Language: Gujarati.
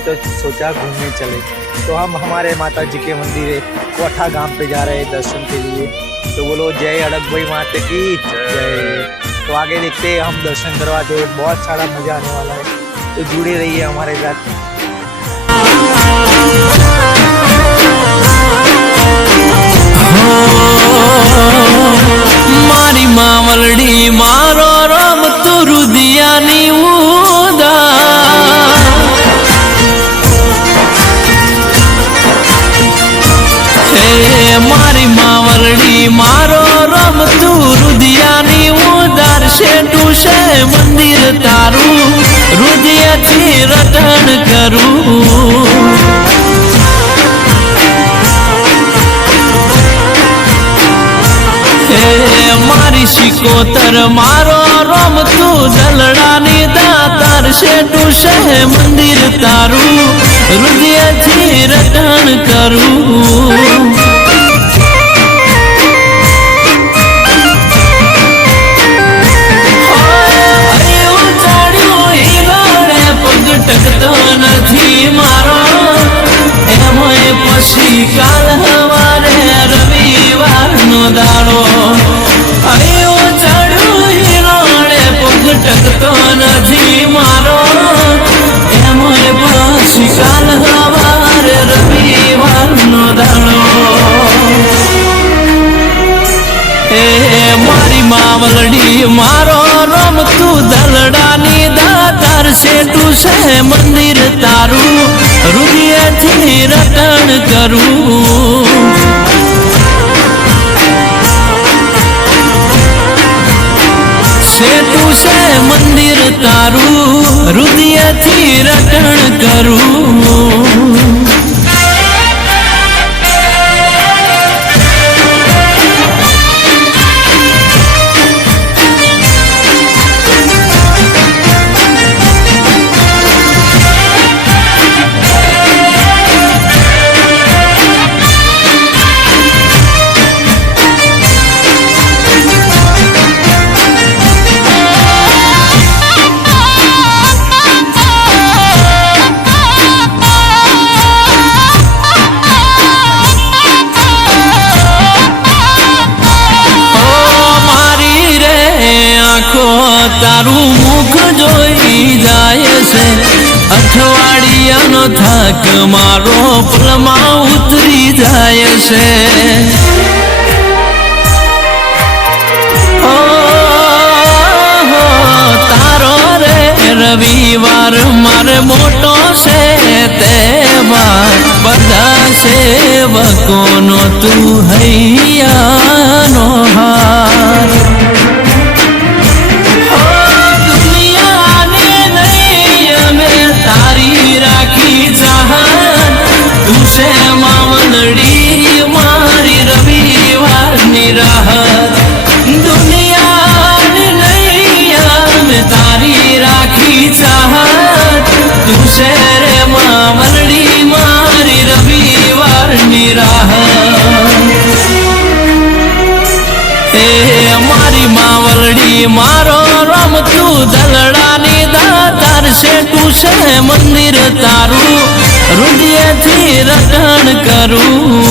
तो सोचा घूमने चले तो हम हमारे माता जी के मंदिर है कोठा गांव पे जा रहे हैं दर्शन के लिए तो बोलो जय अड़क भाई माता की जय तो आगे देखते हैं हम दर्शन करवाते हैं बहुत सारा मजा आने वाला है तो जुड़े रहिए हमारे साथ મારી માવલડી મારો રમ તું રુદિયાની ઉદા હે મારી માવલડી મારો રમતું રુદિયાની ઉદાર છે મંદિર તારું રુદિયાથી રટણ મારી શિકોતર મારો રમતું દલડાની દાતાર શેઠું છે મંદિર તારું હૃદયથી રટણ કરું. શેઠું છે મંદિર તારું? હૃદયથી રટણ કરું. શેઠું છે મંદિર તારું હૃદયથી રટણ કરું. તારું મુખ જોઈ જાય છે. અઠવાડિયાનો થાક મારો પલમાં ઉતરી જાય છે. તારો રે, રવિવાર મારે મોટો છે તેવા બધા સેવકોનો તું હૈયાનો છે માવનડી, મારી રવિવારની રાહત. દુનિયાને નહીં મેં તારી રાખી ચાહત. તું છે રે માવલડી મારી રવિવારની રાહત. એ મારી માવલડી મારો રામ તું દલડાની દાતાર શેઠું છે મંદિર તારું. રટણ કરું.